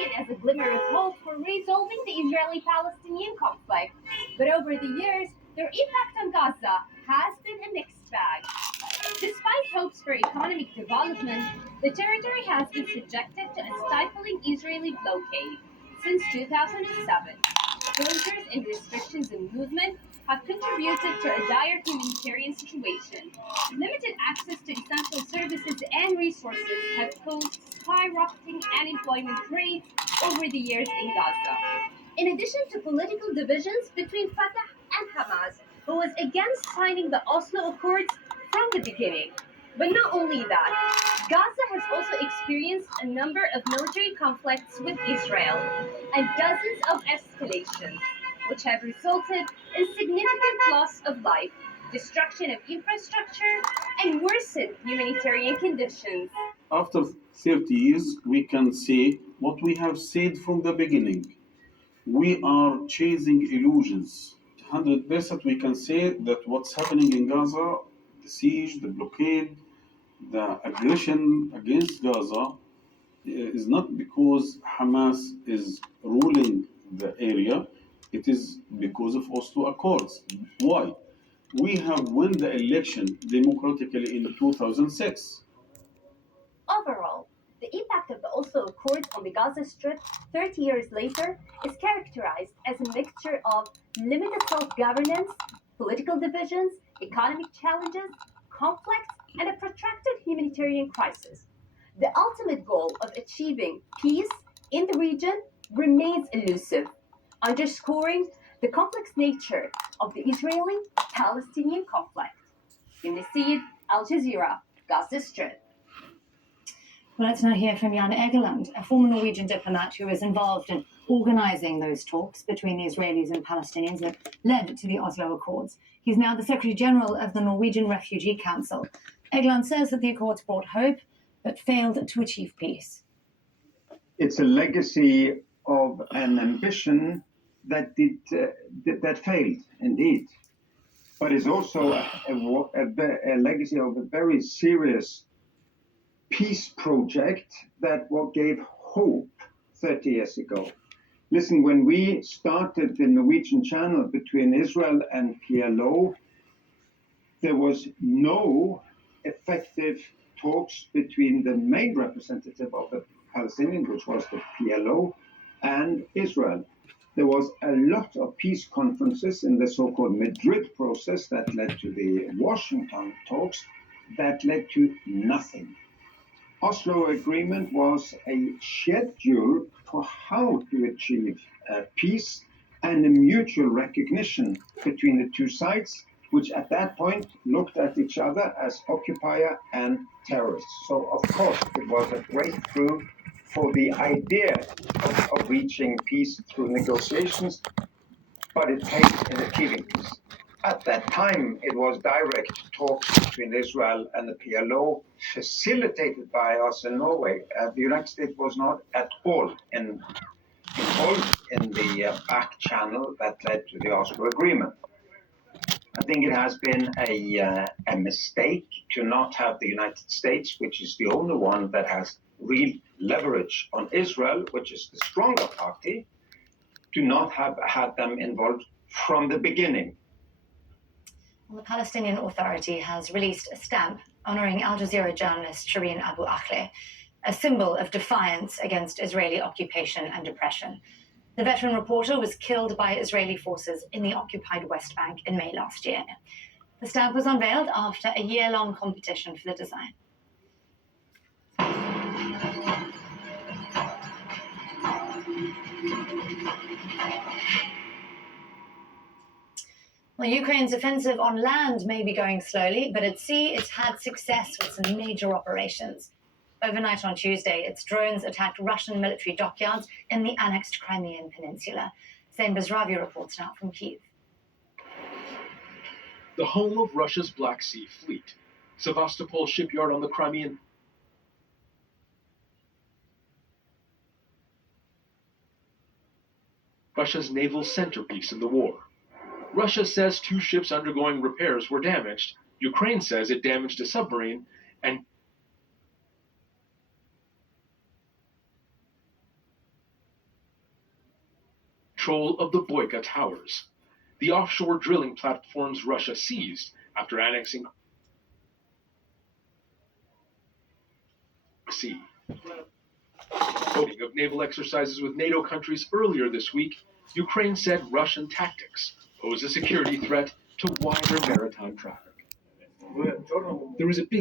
it as a glimmer of hope for resolving the Israeli-Palestinian conflict, but over the years, their impact on Gaza has been a mixed bag. Despite hopes for economic development, the territory has been subjected to a stifling Israeli blockade since 2007. Closures and restrictions in movement have contributed to a dire humanitarian situation. Limited access to essential services and resources have caused skyrocketing unemployment rates over the years in Gaza. In addition to political divisions between Fatah and Hamas, who was against signing the Oslo Accords from the beginning. But not only that, Gaza has also experienced a number of military conflicts with Israel and dozens of escalations, which have resulted in significant loss of life, destruction of infrastructure, and worsened humanitarian conditions. After 30 years, we can say what we have said from the beginning. We are chasing illusions. 100% we can say that what's happening in Gaza, the siege, the blockade, the aggression against Gaza is not because Hamas is ruling the area, it is because of Oslo Accords. Why? We have won the election democratically in 2006. Overall, the impact of the Oslo Accords on the Gaza Strip 30 years later is characterized as a mixture of limited self-governance, political divisions, economic challenges, conflicts, and a protracted humanitarian crisis. The ultimate goal of achieving peace in the region remains elusive, underscoring the complex nature of the Israeli-Palestinian conflict. Uniseed, Al Jazeera, Gaza Strip. Well, let's now hear from Jan Egeland, a former Norwegian diplomat who was involved in organising those talks between the Israelis and Palestinians that led to the Oslo Accords. He's now the Secretary General of the Norwegian Refugee Council. Egeland says that the Accords brought hope, but failed to achieve peace. It's a legacy of an ambition that failed, indeed. But it's also a legacy of a very serious peace project that gave hope 30 years ago. Listen, when we started the Norwegian Channel between Israel and PLO, there was no effective talks between the main representative of the Palestinians, which was the PLO, and Israel. There was a lot of peace conferences in the so-called Madrid process that led to the Washington talks that led to nothing. Oslo Agreement was a schedule for how to achieve peace and a mutual recognition between the two sides, which at that point looked at each other as occupier and terrorists. So, of course, it was a breakthrough for the idea of reaching peace through negotiations, but it failed in achieving peace. At that time, it was direct talks between Israel and the PLO, facilitated by us in Norway. The United States was not at all involved in the back channel that led to the Oslo Agreement. I think it has been a mistake to not have the United States, which is the only one that has real leverage on Israel, which is the stronger party, to not have had them involved from the beginning. The Palestinian Authority has released a stamp honouring Al Jazeera journalist Shireen Abu Akleh, a symbol of defiance against Israeli occupation and oppression. The veteran reporter was killed by Israeli forces in the occupied West Bank in May last year. The stamp was unveiled after a year-long competition for the design. Well, Ukraine's offensive on land may be going slowly, but at sea it's had success with some major operations. Overnight on Tuesday, its drones attacked Russian military dockyards in the annexed Crimean Peninsula. Zain Basravi reports now from Kyiv. The home of Russia's Black Sea Fleet, Sevastopol shipyard on the Crimean. Russia's naval centerpiece in the war. Russia says 2 ships undergoing repairs were damaged. Ukraine says it damaged a submarine, and control of the Boyka Towers, the offshore drilling platforms Russia seized after annexing Sea. Of naval exercises with NATO countries earlier this week, Ukraine said Russian tactics pose a security threat to wider maritime traffic. There is a big